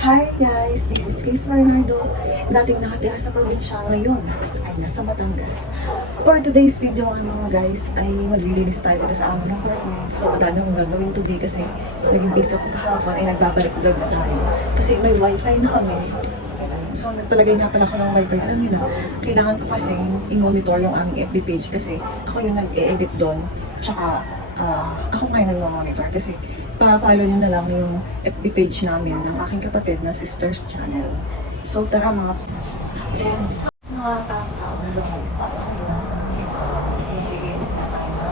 Hi guys, this is Case Bernardo, dating nakatira sa probinsya ngayon ay nasa Batangas. For today's video mga guys ay maglilinis tayo dito sa aming apartment. So madami akong gagawin today kasi naging busy ako kahapon ay nagbabalik-vlog na tayo. Kasi may wifi na kami. So nagpalagay na pala ako ng wifi. Alam niyo na, kailangan ko kasi i-monitor yung aming FB page kasi ako yung nag-e-edit doon. Tsaka ako ngayon nag-monitor kasi pa-follow nyo na lang yung FB page namin ng aking kapatid na Sisters Channel. So tara mga friends. Mga tao na lumayas pa ako yun. Sige, na tayo.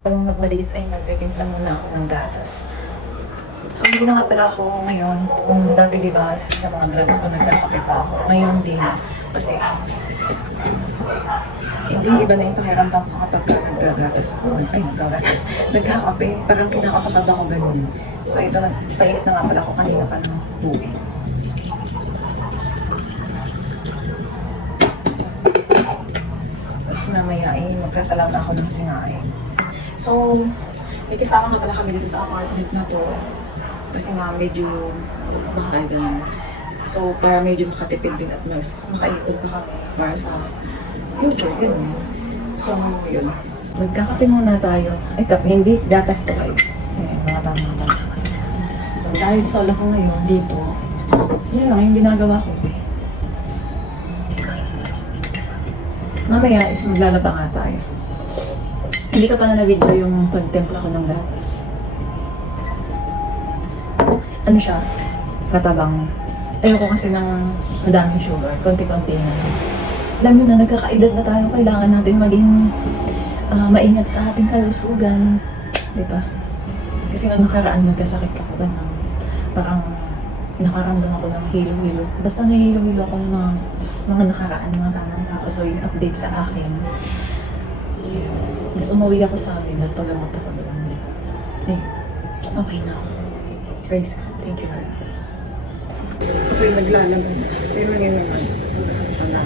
Pag magmalinis ay nagtitimpla muna ako ng gatas. So hindi na nga pala ako ngayon, kung dati diba sa mga vlogs ko nagkakape pa ako, ngayon hindi na. Kasi hindi iba na yung pakiramdam ko kapag nagkagatas ko. Ay, nagkakape, parang kinakapakad ako ganyan. So ito, nagpainit na nga pala ako kanina pa ng buwi. Tapos mamaya ay magsasalang ako ng singain. So, may kasama nga pala kami dito sa apartment na to. Kasi nga medyo mahal ganun. So, para medyo makatipid din at mas makaipon pa kami para sa future, ganyan. So, yun. Magkakape muna tayo. Ay, kape, hindi. Gatas to guys. Ayan, mga tama. So, dahil solo ko ngayon dito, yun lang yung ginagawa ko. Mamaya is maglalaba nga tayo. Hindi ko pa na-video yung pagtempla ko ng gatas. Ano siya? Matabang. Ayoko kasi ng madaming sugar. Konti-konti na. Alam nyo na, nagkakaedad na tayo. Kailangan natin maging maingat sa ating kalusugan. Diba? Kasi nung nakaraan magkasakit ako. Parang nakaramdam ako ng hilo-hilo. Basta nahihilo-hilo ako ng mga nakaraan, mga tamang tao. So yung update sa akin. Tapos umuwi ako sa amin, nagpagamot ako doon. Eh, okay na. Praise God. Thank you, Lord. Ako'y naglalaro. Pero ngayon naman, wala.